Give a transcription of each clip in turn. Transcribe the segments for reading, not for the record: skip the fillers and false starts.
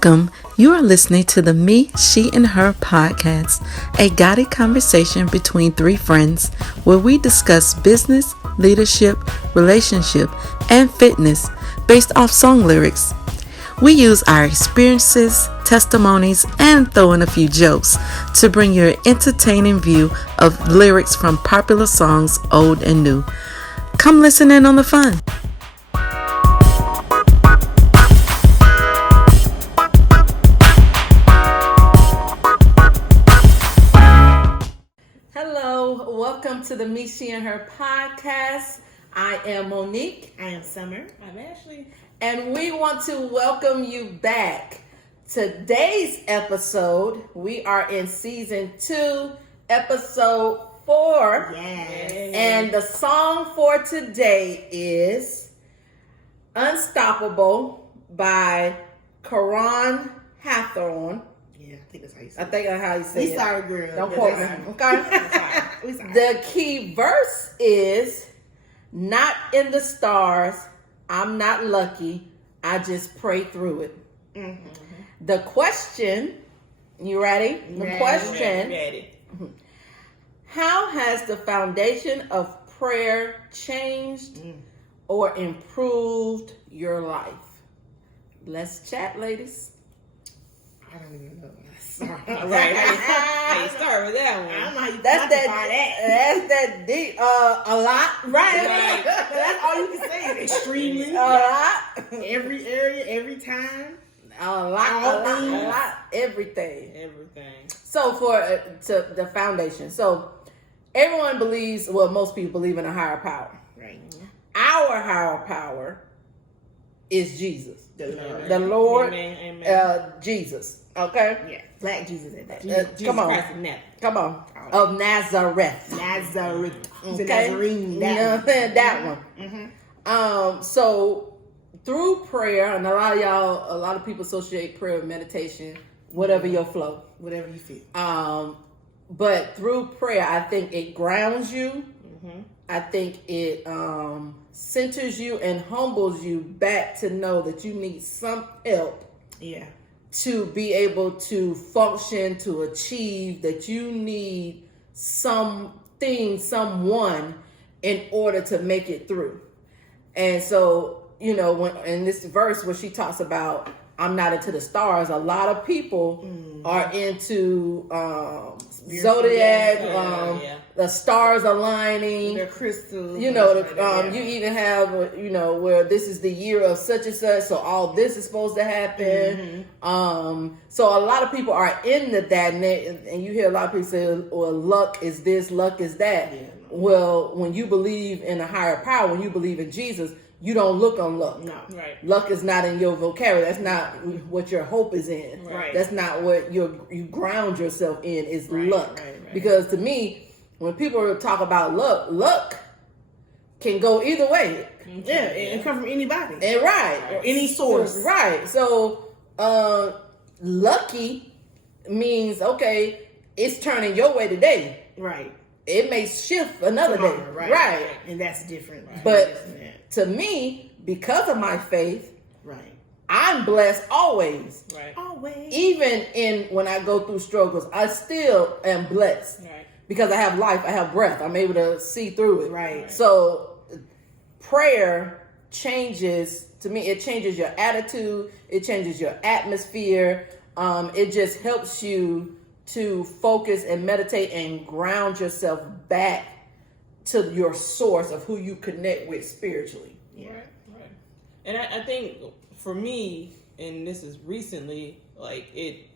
Welcome. You are listening to the Me, She, and Her podcast, a guided conversation between three friends where we discuss business, leadership, relationship, and fitness based off song lyrics. We use our experiences, testimonies, and throw in a few jokes to bring you an entertaining view of lyrics from popular songs, old and new. Come listen in on the fun. Hello, welcome to the Me, She, and Her podcast. I am Monique. I am Summer. I'm Ashley. And we want to welcome you back. Today's episode, we are in season 2, episode 4. Yes. And the song for today is Unstoppable by Koryn Hawthorne. Yeah, I think that's how you say I think that's how you say it. We sorry, girl. Don't quote me. Okay. We sorry. The key verse is, not in the stars, I'm not lucky, I just pray through it. Mm-hmm. The question, you ready? The question, Ready. how has the foundation of prayer changed or improved your life? Let's chat, ladies. I don't even know. Sorry. Right. How you start with that one? I don't know how you That's quantify that. That's that deep. A lot, Right. That's all you can say. Extremely. A lot. Every area, every time. A lot. Everything. So to the foundation. So everyone believes. Well, most people believe in a higher power. Right. Our higher power is Jesus, Amen. the Lord, Amen. Jesus. Okay. Yeah. Black Jesus at that. Jesus come on. Christ of Nazareth. Come on. Of Nazareth. Nazareth. Okay. Nazarene. You know what I'm saying? That one. Mm-hmm. So through prayer, and a lot of people associate prayer with meditation, whatever your flow. Whatever you feel. But through prayer, I think it grounds you. Mm-hmm. I think it centers you and humbles you back to know that you need some help Yeah. to be able to function, to achieve, that you need something, someone in order to make it through. And so, you know, when in this verse where she talks about, I'm not into the stars, a lot of people are into zodiac, the stars aligning. The crystals. You know, you even have, you know, where this is the year of such and such, so all this is supposed to happen. So a lot of people are into that, and you hear a lot of people say, well, luck is this, luck is that. Yeah. Well, when you believe in a higher power, when you believe in Jesus, you don't look on luck. No. Right. Luck is not in your vocabulary. That's not what your hope is in. Right. That's not what you ground yourself in is Right, luck. right. Because to me, when people talk about luck can go either way. Yeah, it come from anybody. And right. Or any source. Right. So lucky means, okay, it's turning your way today. Right. It may shift another day. Tomorrow, Right. And that's different. Right. But to me, because of my faith, Right. I'm blessed always. Right. Always. Even when I go through struggles, I still am blessed. Right. Because I have life, I have breath. I'm able to see through it. Right. So prayer changes, to me, it changes your attitude. It changes your atmosphere. It just helps you to focus and meditate and ground yourself back to your source of who you connect with spiritually. Yeah. Right. And I think for me, and this is recently, like it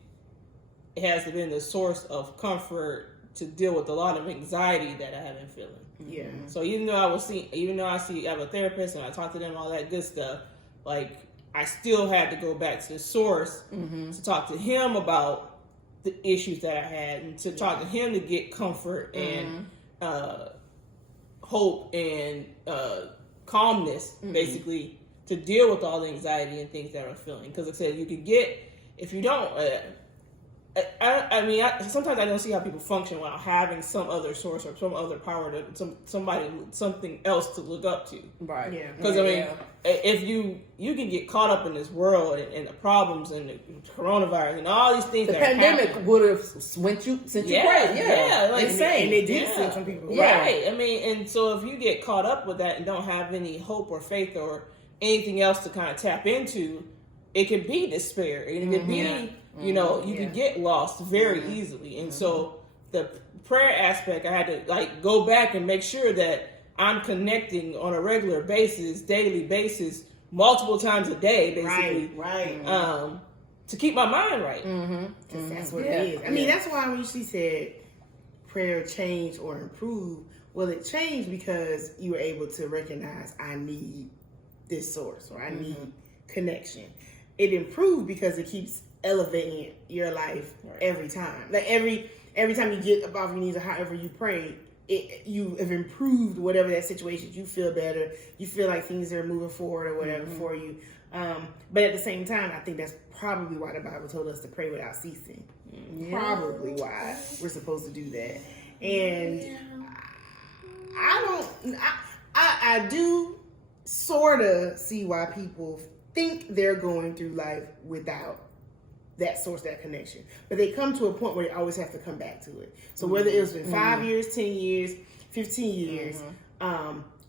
has been the source of comfort to deal with a lot of anxiety that I have been feeling. Yeah. So even though I have a therapist and I talk to them, all that good stuff, like I still had to go back to the source to talk to him about the issues that I had and to talk to him to get comfort and hope and calmness, basically, to deal with all the anxiety and things that I'm feeling. Because like I said, you could get, if you don't, sometimes I don't see how people function without having some other source or some other power something else to look up to. Right. Yeah. Because if you can get caught up in this world and the problems and the coronavirus and all these things, the that pandemic would have sent you crazy. Yeah, like insane. And they did send some people. Right. And so if you get caught up with that and don't have any hope or faith or anything else to kind of tap into, it can be despair. It can be. You know, you can get lost very easily. And so the prayer aspect, I had to go back and make sure that I'm connecting on a regular basis, daily basis, multiple times a day, basically. Right. To keep my mind right. Because that's what it is. I mean, that's why when she said prayer changed or improved, well, it changed because you were able to recognize I need this source or I need connection. It improved because it keeps elevating your life every time. Like every time you get above your knees or however you pray, you have improved whatever that situation is. You feel better. You feel like things are moving forward or whatever for you. But at the same time, I think that's probably why the Bible told us to pray without ceasing. Probably why we're supposed to do that. And I do sort of see why people think they're going through life without that source, that connection. But they come to a point where they always have to come back to it. So whether it was been 5 years, 10 years, 15 years,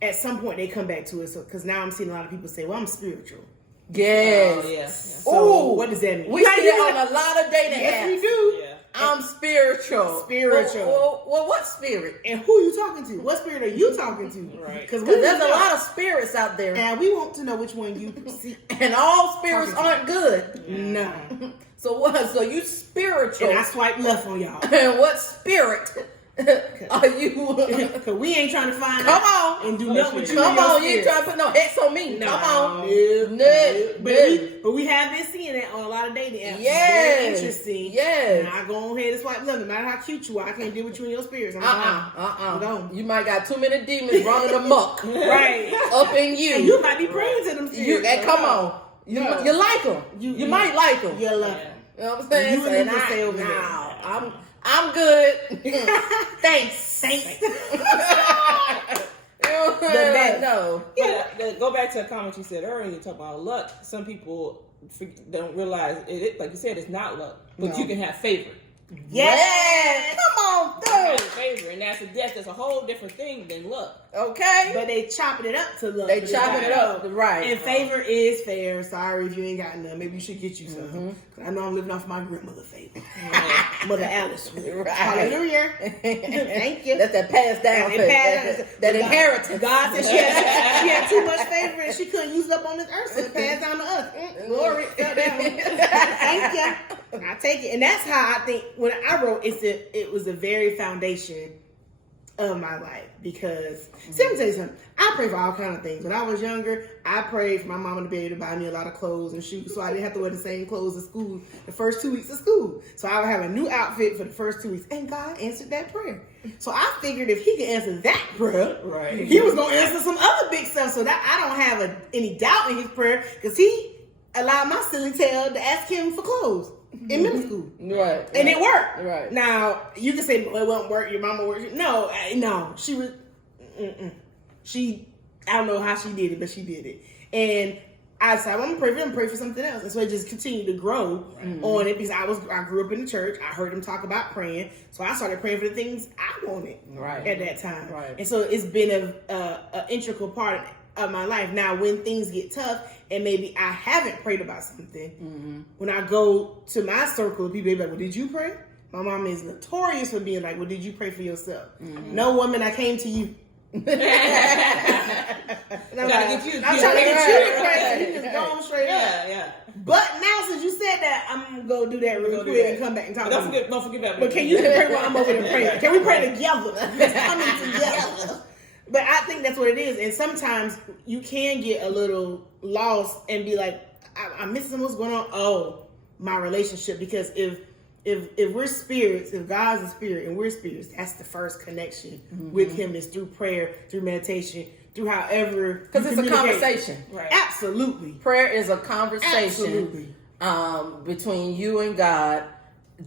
at some point they come back to it. So because now I'm seeing a lot of people say, well, I'm spiritual. Yes. So what does that mean? We see it on a lot of dating apps. Yes, we do. Yeah. I'm spiritual. Well, what spirit? And who you talking to? What spirit are you talking to? Right. Because there's a lot of spirits out there. And we want to know which one you see. And all spirits aren't good. No. So what? So you spiritual. And I swipe left on y'all. And what spirit are you? Because we ain't trying to find Come out on. and do nothing with you. Come and your on, you ain't spirit. trying to put no X on me. No. Come on. No. But we have been seeing that on a lot of dating apps. Yes. Very interesting. Yes. And I go on ahead and swipe left. No matter how cute you are, I can't deal with you and your spirits. I'm gone. You might got too many demons running amok. Right. Up in you. And you might be praying to them spirits. And come on. You like them. You might like them. You love them. You know what I'm saying? You and them can stay over there. No, I'm good. Thanks. Thanks. You know what I'm saying? No. But go back to a comment you said earlier, you talk about luck. Some people don't realize it, like you said, it's not luck, but you can have favor. Yes. Come on, Have dude. favor, and that's a whole different thing than luck. Okay. But they chopping it up to love. They chopping it up. Right. And favor is fair. Sorry if you ain't got none. Maybe you should get you some. I know I'm living off my grandmother favor. Mother Alice. Right. Hallelujah. Thank you. That's that passed down favor. That inheritance. God said she had too much favor and she couldn't use it up on this earth, so it passed down to us. Glory. Thank you. I take it. And that's how I think when I wrote it was a very foundation of my life. Because see, let me tell you something. I pray for all kind of things. When I was younger, I prayed for my mama to be able to buy me a lot of clothes and shoes, so I didn't have to wear the same clothes at school the first 2 weeks of school. So I would have a new outfit for the first 2 weeks, and God answered that prayer. So I figured if He could answer that prayer, right, He was gonna answer some other big stuff. So that I don't have any doubt in His prayer, because He allowed my silly tail to ask Him for clothes in middle school. Right. And it worked. Right. Now, you can say, well, it won't work, your mama worked. No, she was, I don't know how she did it, but she did it. And I decided, I'm going to pray for something else. And so it just continued to grow on it, because I grew up in the church. I heard them talk about praying. So I started praying for the things I wanted at that time. Right. And so it's been an integral part of my life. Now, when things get tough and maybe I haven't prayed about something, when I go to my circle of people, they be like, well, did you pray? My mom is notorious for being like, well, did you pray for yourself? No, woman, I came to you. I'm trying to get you to pray, so you just go on straight up. Yeah. But now, since you said that, I'm going to go do that real quick and come back and talk about it. Don't forget that. But can you pray while I'm over there praying? Can we pray together? Let's come in together. But I think that's what it is. And sometimes you can get a little lost and be like, I'm missing what's going on. Oh, my relationship. Because if we're spirits, if God's a spirit and we're spirits, that's the first connection with Him, is through prayer, through meditation, through however. Because it's a conversation. Right. Absolutely. Prayer is a conversation Absolutely. Between you and God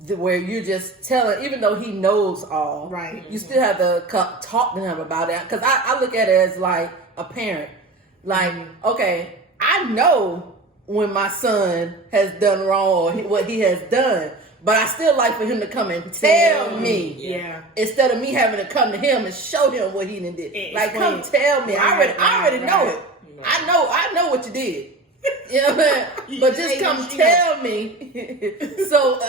where you just telling, even though he knows all, right? You still have to talk to him about it. Because I look at it as like a parent. Like, okay, I know when my son has done wrong or what he has done, but I still like for him to come and tell me. Yeah. Instead of me having to come to him and show him what he did. Like, come tell me. I already know it. I know what you did. You know what I mean? But just come tell me. So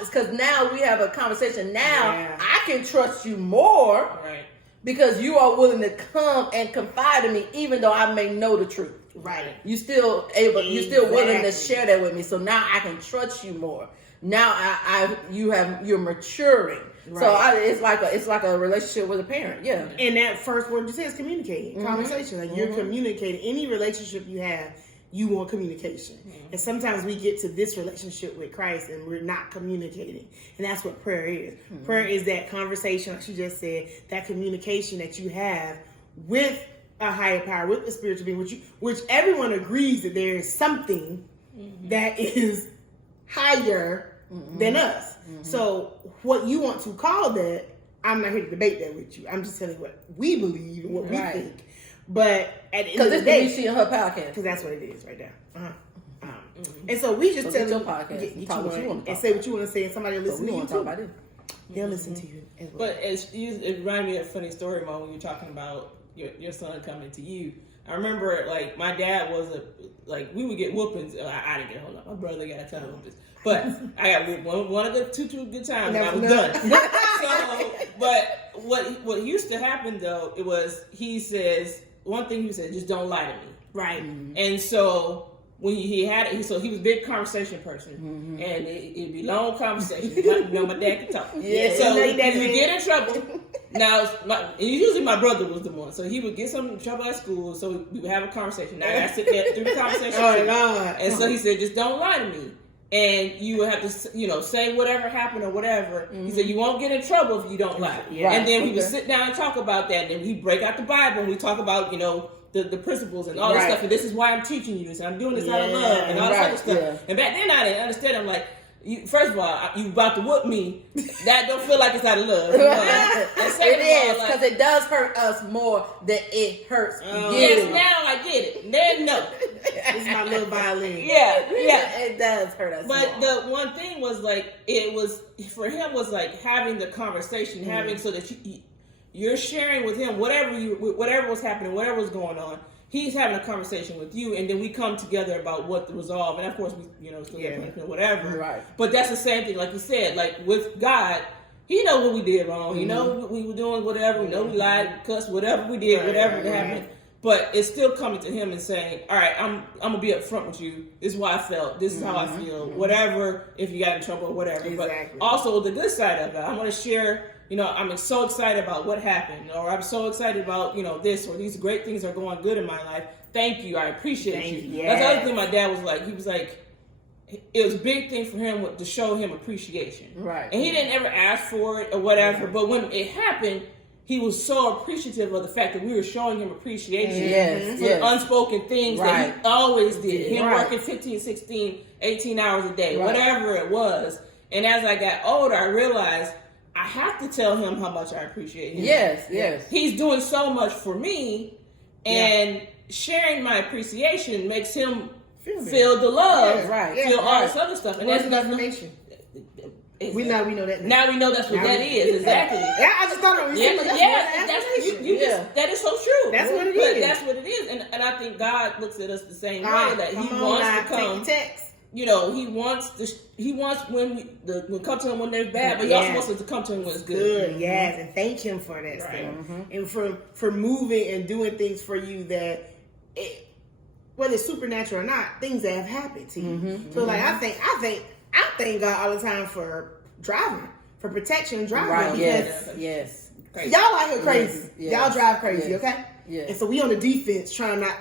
because now we have a conversation. Now I can trust you more, right? Because you are willing to come and confide in me, even though I may know the truth. Right. You still willing to share that with me. So now I can trust you more. Now you're maturing. Right. So it's like a relationship with a parent. Yeah. And that first word you said is communicating. Conversation. Like you're communicating. Any relationship you have, you want communication. And sometimes we get to this relationship with Christ and we're not communicating. And that's what prayer is. Prayer is that conversation, like she just said, that communication that you have with a higher power, with the spiritual being, which everyone agrees that there is something that is higher than us. So what you want to call that, I'm not here to debate that with you. I'm just telling you what we believe and what we think. But at the end of the day, she in her podcast, because that's what it is right there. And so we just tell them and say what you want to say, and somebody will listen to you too. They'll listen to you as well. But it reminded me of a funny story, Mo, when you're talking about your son coming to you. I remember, like, my dad was we would get whoopings. I didn't get a whole lot. My brother got a ton of whoopings. But I got one of the two good times, and I was done. So, but what used to happen, though, it was, one thing he said, just don't lie to me. Right. And so when he was a big conversation person, and it'd be long conversations. You know, my dad could talk. Yeah. So he would get in trouble. Now, usually my brother was the one, so he would get some trouble at school. So we would have a conversation. Now I sit there through the conversation. Oh God! And so he said, just don't lie to me. And you would have to, say whatever happened or whatever. He said, you won't get in trouble if you don't lie. Yeah. And then we would sit down and talk about that. And then we'd break out the Bible and we talk about, the principles and all this stuff. And this is why I'm teaching you this. And I'm doing this out of love and all this other stuff. Yeah. And back then I didn't understand. I'm like, first of all, you about to whoop me. That don't feel like it's out of love. It is, because it does hurt us more than it hurts you. Yes, now I get it. Then no. It's my little violin. Yeah. It does hurt us But more. the one thing was for him was like having the conversation, having so that you're sharing with him whatever was happening, whatever was going on. He's having a conversation with you, and then we come together about what the resolve. And of course, we still whatever. Right. But that's the same thing, like you said, like with God, He knows what we did wrong. He knows what we were doing, whatever. We know we lied, cussed, whatever we did, whatever happened. But it's still coming to Him and saying, "All right, I'm gonna be upfront with you. This is why I felt. This is how I feel. Whatever. If you got in trouble or whatever." Exactly. But also the good side of it, I want to share. I'm so excited about what happened, or I'm so excited about, this, or these great things are going good in my life. Thank you. I appreciate you. Yeah. That's the other thing my dad was like. He was like, it was a big thing for him to show him appreciation. Right. And he didn't ever ask for it or whatever, but when it happened, he was so appreciative of the fact that we were showing him appreciation for unspoken things that he always did. Him working 15, 16, 18 hours a day, whatever it was. And as I got older, I realized I have to tell him how much I appreciate him. Yes. He's doing so much for me, and sharing my appreciation makes him feel the love, feel all this other stuff. And Where's that's the information? Exactly. We know that. Now we know that's what that is. Exactly. Yeah, I just thought it was that is so true. That's what it but is. That's what it is. And I think God looks at us the same way, that He wants to come. He wants when we come to Him when there's bad, but He also wants us to come to Him when it's good. Yes, and thank Him for that stuff, and for moving and doing things for you that, whether it's supernatural or not, things that have happened to you. So like I thank God all the time for driving, for protection and driving. Right. Because Yes. y'all out here crazy. Y'all drive crazy, okay? Yeah. And so we on the defense trying not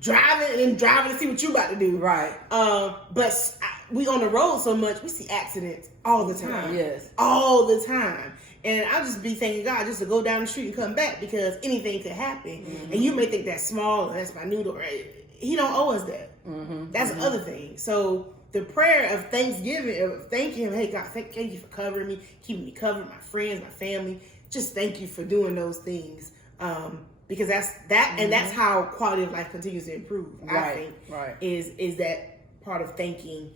driving to see what you about to do. Right. But we on the road so much, we see accidents all the time. Yes. All the time. And I'll just be thanking God just to go down the street and come back, because anything could happen. And you may think that's small or that's minute, or He don't owe us that. That's the other thing. So the prayer of thanksgiving, of thanking him, hey God, thank you for covering me, keeping me covered, my friends, my family. Just thank you for doing those things. Because that's how quality of life continues to improve. I think is that part of thanking.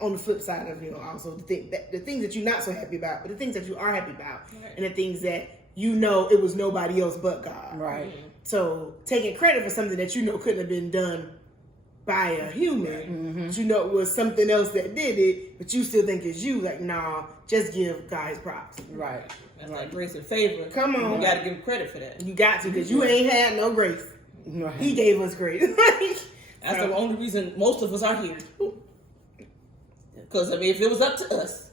On the flip side of also the things that you're not so happy about, but the things that you are happy about, and the things that it was nobody else but God. Right. So taking credit for something that couldn't have been done by a human, but it was something else that did it, but you still think it's you. Like, nah, just give God his props. Right. That's like grace and favor. Come on, you got to give him credit for that. You got to, because you ain't had no grace. Right. He gave us grace. That's the only reason most of us are here. Because, if it was up to us.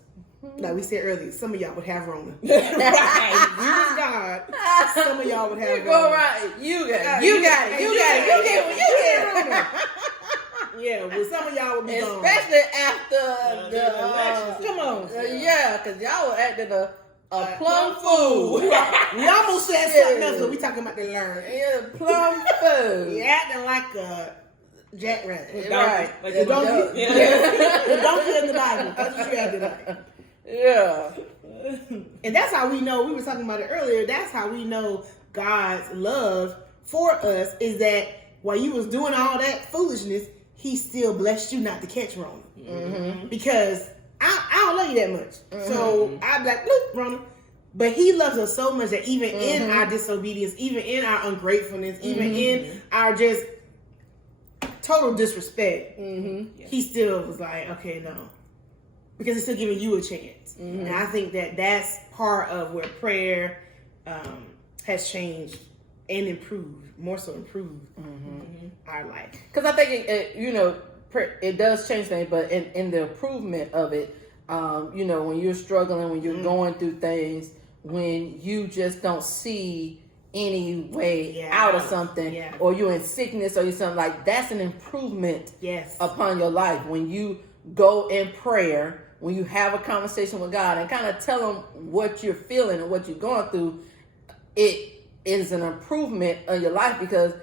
Like we said earlier, some of y'all would have Rona. Right. Use God. Some of y'all would have Rona. Go right. You got it. You get Rona. Yeah, well, some of y'all would be gone. Especially after the elections. Come on. because y'all were acting a plum fool. We almost said something else, but we talking about the learn. Yeah, plum fool. You acting like a jackrabbit. Right. Like The donkey in the Bible. That's what you acted like. Yeah. And that's how we know, we were talking about it earlier, that's how we know God's love for us is that while you was doing all that foolishness, he still blessed you not to catch Rona. Mm-hmm. Because I don't love you that much. Mm-hmm. So I'd be like, look, Rona. But he loves us so much that even in our disobedience, even in our ungratefulness, even in our just total disrespect, he still was like, okay, no. Because he's still giving you a chance. And I think that that's part of where prayer has changed and improved, more so improved our life. Because I think, it does change things, but in the improvement of it, when you're struggling, when you're going through things, when you just don't see any way out of something, or you're in sickness or you're something, like that's an improvement upon your life. When you go in prayer, when you have a conversation with God and kind of tell him what you're feeling and what you're going through, it is an improvement of your life, because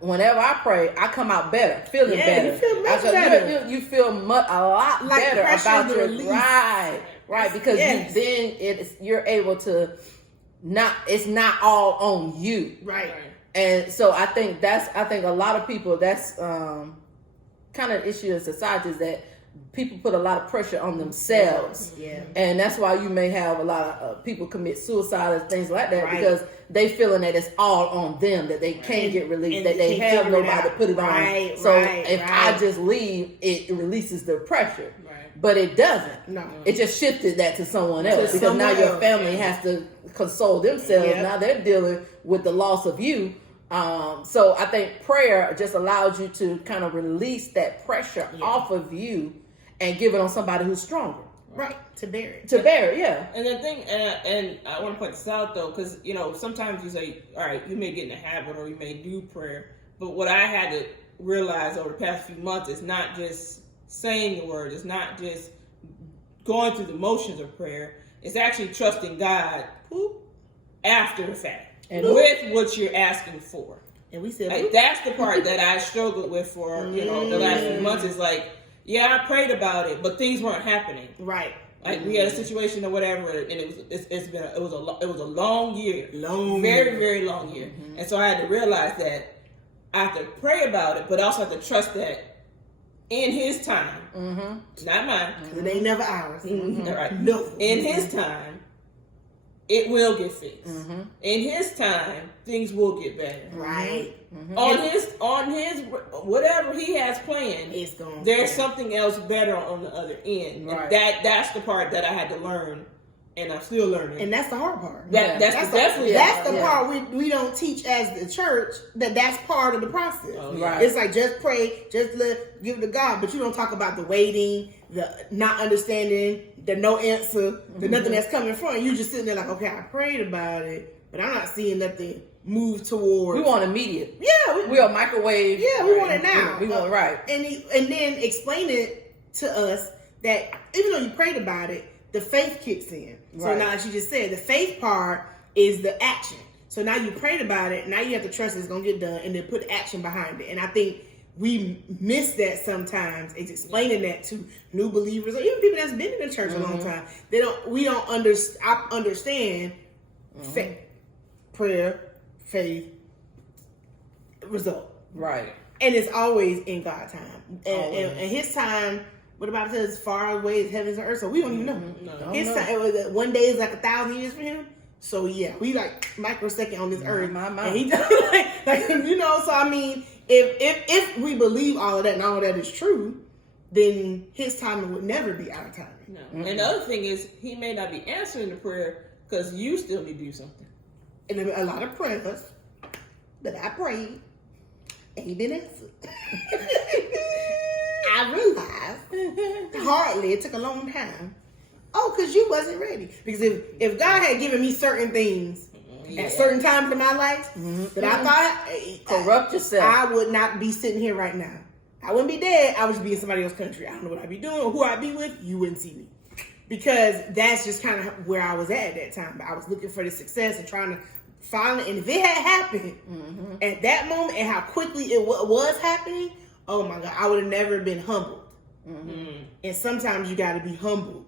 whenever I pray, I come out better, feeling better. You feel much better. You feel a lot like better about your release. right, because you're able to it's not all on you, right. And so I think a lot of people, that's kind of issue in society, is that people put a lot of pressure on themselves, and that's why you may have a lot of people commit suicide and things like that, because they feeling that it's all on them, that they can't get relief, that they have nobody to put it on. So if I just leave, it releases the pressure, but it doesn't. No, it just shifted that to someone else, because now your family has to console themselves. Now they're dealing with the loss of you. So I think prayer just allows you to kind of release that pressure off of you and give it on somebody who's stronger. Right, to bear it. And the thing, and I want to point this out though, because sometimes you say, all right, you may get in a habit or you may do prayer, but what I had to realize over the past few months is not just saying the word, it's not just going through the motions of prayer, it's actually trusting God after the fact, and with what you're asking for. And we said, that's the part that I struggled with for the last few months. Is like, I prayed about it, but things weren't happening. Right. Like we had a situation or whatever, and it was a long year, very very long year, and so I had to realize that I have to pray about it, but also have to trust that in His time, not mine. It ain't never ours. Right. No. In His time, it will get fixed. In His time, things will get better. Right. On his whatever He has planned, there's something else better on the other end. Right. And that's the part that I had to learn, and I'm still learning. And that's the hard part. That's the part we don't teach as the church, that's part of the process. Right. It's like, just pray, give it to God, but you don't talk about the waiting, the not understanding, the no answer, the nothing that's coming from you. Just sitting there like, okay, I prayed about it, but I'm not seeing nothing move towards. We want immediate. Yeah, we are microwave. Yeah, we want it now. We want it and then explain it to us that even though you prayed about it, the faith kicks in. So now, as you just said, the faith part is the action. So now you prayed about it. Now you have to trust it's going to get done, and then put action behind it. And I think we miss that sometimes. It's explaining that to new believers or even people that's been in the church a long time. We don't understand faith, prayer, faith, result. Right. And it's always in God's time. And his time, what the Bible says, far away as heavens and earth. So we don't even know. His time, it was, one day is like 1,000 years for him. So yeah, we like microsecond on this earth. And he does like you know. So I mean, if we believe all of that and all of that is true, then his timing would never be out of timing. No. And the other thing is, he may not be answering the prayer because you still need to do something. And a lot of prayers that I prayed ain't been answered. I realized hardly it took a long time. Oh, because you wasn't ready. Because if God had given me certain things at certain times in my life that I thought corrupt yourself, I would not be sitting here right now. I wouldn't be dead. I would just be in somebody else's country. I don't know what I'd be doing or who I'd be with. You wouldn't see me. Because that's just kind of where I was at that time. But I was looking for the success and trying to find it. And if it had happened at that moment and how quickly it was happening, oh my God, I would have never been humbled. And sometimes you got to be humbled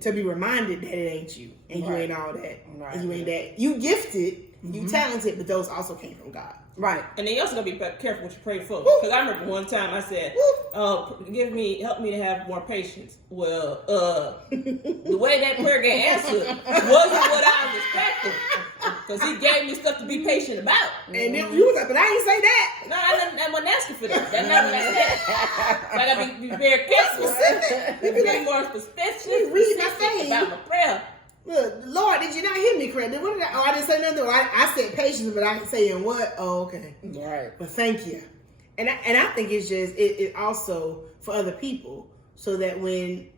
to be reminded that it ain't you and you ain't all that. And you ain't that. You gifted, you talented, but those also came from God. Right. And then you also got to be careful what you pray for. Because I remember one time I said, help me to have more patience. Well, the way that prayer got answered wasn't what I was expecting. Because he gave me stuff to be patient about. And then you was like, but I ain't say that. No, I wasn't asking for that. That's not what I said. So I got to be very careful. Be more specific about my prayer. Look, Lord, did you not hear me correctly? What did I didn't say nothing. I said patience, but I didn't say in what? Oh, okay. Right. But thank you. And I think it's just it also for other people so that when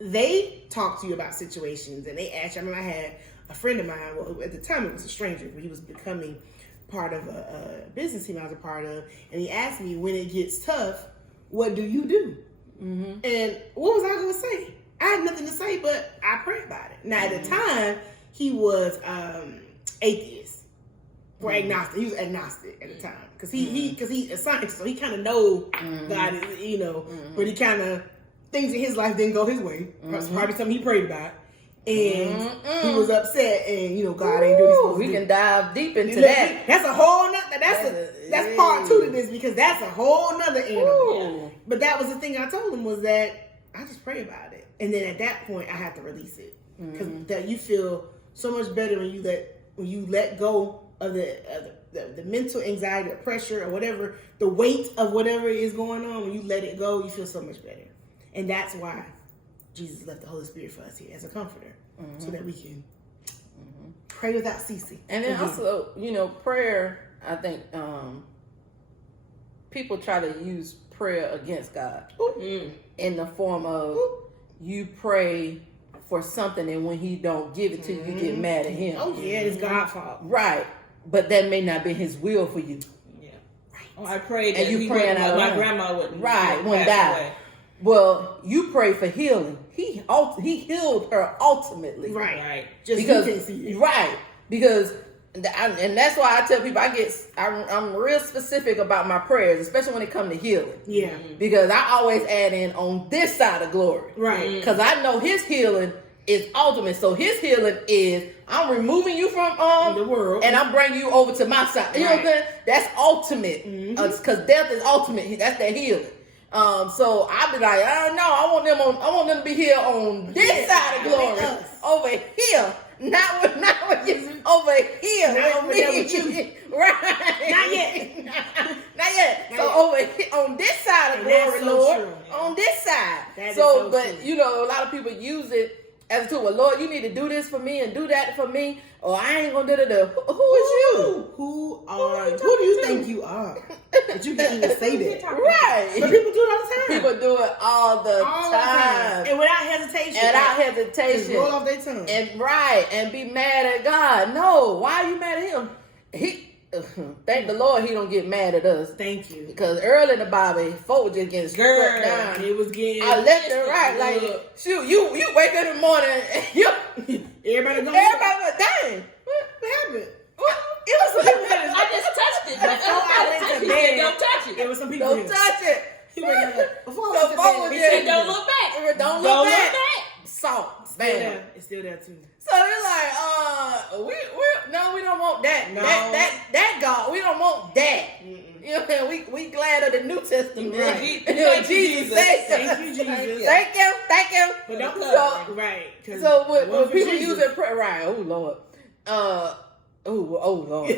they talk to you about situations and they ask you, I remember I had a friend of mine, well, at the time it was a stranger, but he was becoming part of a business team I was a part of, and he asked me, when it gets tough, what do you do? And what was I going to say? I had nothing to say, but I prayed about it. Now, at the time, he was atheist or agnostic. He was agnostic at the time because he's a scientist, so he kind of know God, you know, but he kind of things in his life didn't go his way. Probably something he prayed about, and he was upset, and you know, God ain't doing this. Supposed we to can do. dive deep into that. That's a whole nother. That's part 2 to this because that's a whole nother animal. But that was the thing I told him was that I just pray about it. And then at that point, I have to release it because that you feel so much better when you let go of the mental anxiety, or pressure, or whatever, the weight of whatever is going on. When you let it go, you feel so much better, and that's why Jesus left the Holy Spirit for us here as a comforter, so that we can pray without ceasing. And then also, you know, prayer. I think people try to use prayer against God in the form of you pray for something, and when he don't give it to you, you get mad at him. Oh yeah, it's God's fault. Right. But that may not be his will for you. Yeah. Right. Oh, I prayed that and you praying out my grandma wouldn't die. Away. Well, you pray for healing. He healed her ultimately. Right. Just because you can see it. Right. Because and that's why I tell people I'm real specific about my prayers, especially when it comes to healing. Yeah. Because I always add in on this side of glory. Right. Because I know his healing is ultimate. So his healing is I'm removing you from the world and I'm bringing you over to my side. You know what I'm saying? That's ultimate. Because death is ultimate. That's that healing. So I'll be like, I want them to be here on this side of glory. Over here. Not with you. Over here. Not over there with you. Right. Not yet. Not yet. So over here, on this side of glory, so Lord. true. On this side. That So, is but true. you know, a lot of people use it as a tool. Well, Lord, you need to do this for me and do that for me, or I ain't gonna do it. Who is you? Who do you think you are? That you can even say that. Right. But people do it all the time. People do it all the time. And without hesitation. Just roll off their tongue. And be mad at God. No, why are you mad at him? Thank the Lord he don't get mad at us. Thank you. Because early in the Bible, folk was just getting struck down. It was getting left and right. Like, shoot, you wake up in the morning and everybody was dang. What happened? It was I just touched it. Before I went to bed, don't touch it. It was some people. Don't touch it. He said, don't look back. Don't look back. Salt. Bam. It's still there too. So they're like, we don't want that. No. That God, we don't want that. Mm-mm. You know what I'm saying? We glad of the New Testament. Right. Thank Jesus. Thank you, Jesus. Thank you. But don't right. So when people use it, right? Oh Lord. Lord.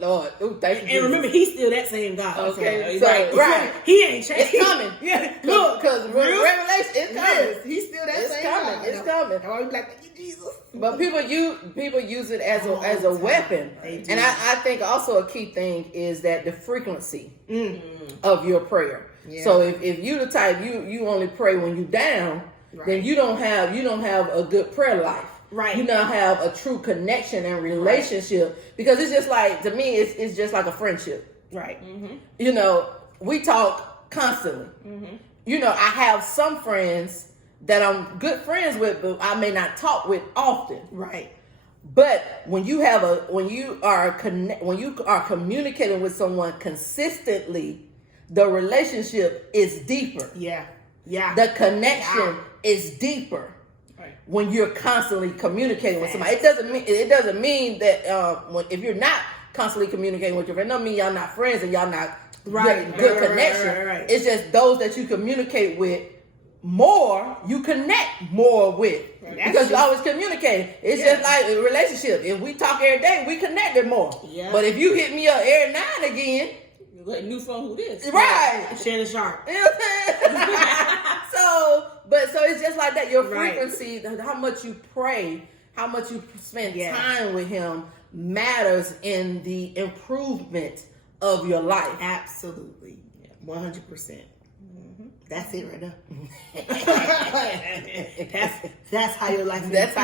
Lord. Oh, thank you. And remember, he's still that same God. Okay, so, right. He ain't changed. It's coming. Yeah, look, because Revelation, it's coming. He's still that same God. It's coming. I want to be like, thank you, Jesus. But people use it as a weapon, and I think also a key thing is that the frequency of your prayer. Yeah. So if you the type you only pray when you down, then you don't have a good prayer life. Right. You don't have a true connection and relationship because it's just like, to me, it's just like a friendship. Right. Mm-hmm. You know, we talk constantly. Mm-hmm. You know, I have some friends that I'm good friends with, but I may not talk with often. Right. But when you are communicating with someone consistently, the relationship is deeper. Yeah. Yeah. The connection is deeper. When you're constantly communicating with somebody, it doesn't mean that if you're not constantly communicating with your friend, don't mean y'all not friends and y'all not good connection. Right. It's just those that you communicate with more, you connect more with because you always communicating. It's just like a relationship. If we talk every day, we connected more. Yeah. But if you hit me up every now and again, like new phone, who this? Right. Shannon Sharp. You know what I'm saying? So it's just like that. Your frequency, how much you pray, how much you spend time with him matters in the improvement of your life. Absolutely. 100%. Mm-hmm. That's it right now. that's how your life is. That's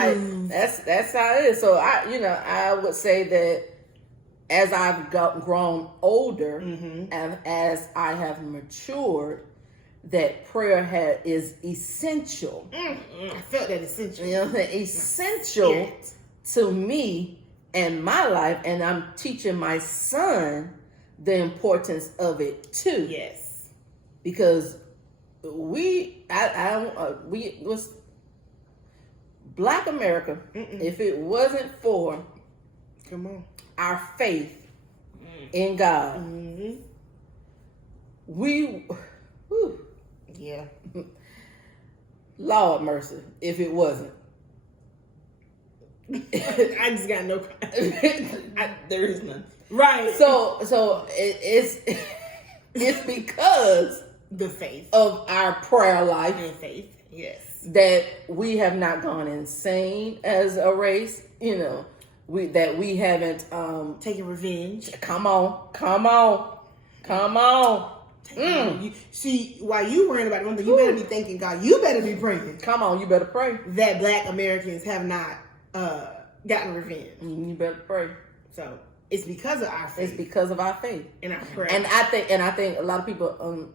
how it is. So I would say that as I've grown older and as I have matured, that prayer is essential. I felt that essential. You know what I'm saying? Essential to me and my life, and I'm teaching my son the importance of it too. Yes, because we was Black America. If it wasn't for our faith in God, Lord mercy, if it wasn't. I just got no there is none. Right. So it's because the faith of our prayer life and faith, yes, that we have not gone insane as a race, you know. We haven't taken revenge. Come on. You see, while you worrying about one thing, you better be thanking God. You better be praying. Come on, you better pray that Black Americans have not gotten revenge. You better pray. So it's because of our faith. It's because of our faith and our prayer. And I think a lot of people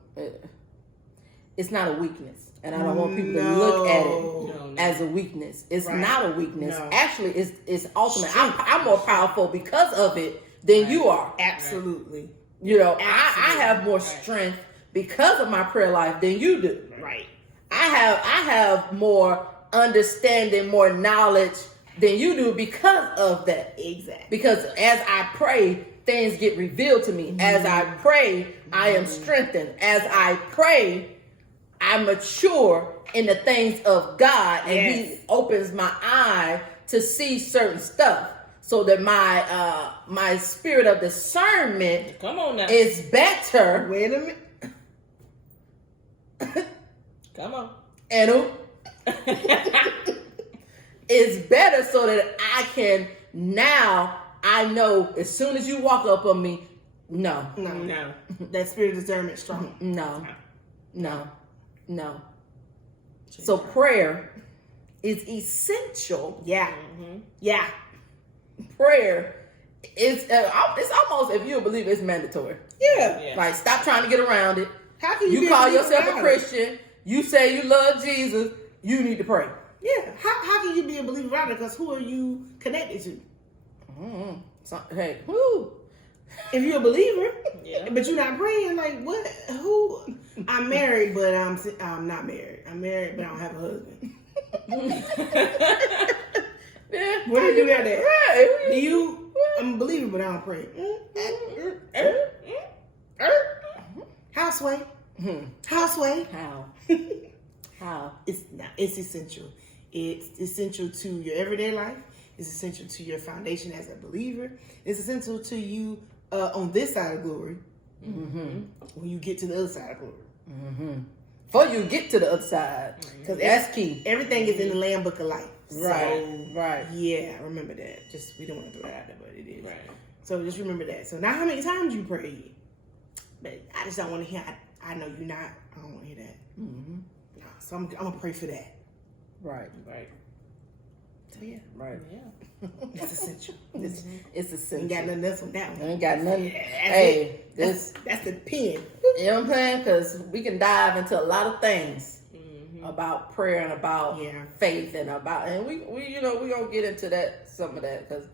it's not a weakness. And I don't want people to look at it as a weakness. It's not a weakness. No. Actually, it's ultimate. I'm more powerful because of it than you are. Absolutely. You know, I have more strength because of my prayer life than you do. Right. I have more understanding, more knowledge than you do because of that. Exactly. Because as I pray, things get revealed to me. As I pray, I am strengthened. As I pray, I mature in the things of God, and He opens my eye to see certain stuff, so that my spirit of discernment is better. Wait a minute. Come on. And is better so that I can I know as soon as you walk up on me, no. That spirit of discernment strong. No. So prayer is essential. Yeah. Mm-hmm. Yeah. Prayer is it's almost, if you believe it's mandatory. Yeah. Like, stop trying to get around it. How can you call yourself a Christian? You say you love Jesus. You need to pray. Yeah. How can you be a believer around it? Because who are you connected to? So, hey, whoo. If you're a believer, Yeah. but you're not praying, like what? Who? I'm married, but I'm not married. I'm married, but I don't have a husband. Yeah. What do you do that at? Right. Do you? I'm a believer, but I don't pray. Houseway. Houseway. How? How? It's essential. It's essential to your everyday life. It's essential to your foundation as a believer. It's essential to you on this side of glory. When you get to the other side of glory. Before you get to the other side, because that's key. Everything is in the Lamb Book of Life. Right. So, Right. Yeah, remember that. Just we don't want to throw that out there, but it is. Right. So just remember that. So now, how many times you prayed? But I just don't want to hear. I know you're not. I don't want to hear that. No, so I'm gonna pray for that. Right. Right. So yeah, Right. Yeah. it's essential. It's essential. Ain't got nothing else on that one. Ain't got nothing. Yeah, Hey, this. that's the pen. You know what I'm saying? Because we can dive into a lot of things about prayer and about faith and about, and we we gonna get into that, some of that, because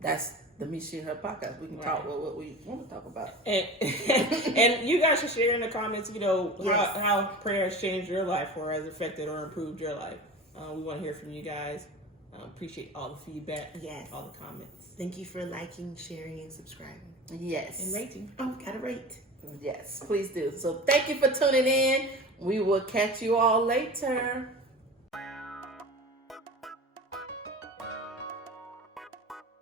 that's the Me, She, and Her podcast. We can talk about what we want to talk about. And you guys should share in the comments, Yes. how prayer has changed your life or has affected or improved your life. We want to hear from you guys. Appreciate all the feedback. Yes. All the comments. Thank you for liking, sharing, and subscribing. Yes. And rating. Oh, gotta rate. Yes, please do. So thank you for tuning in. We will catch you all later.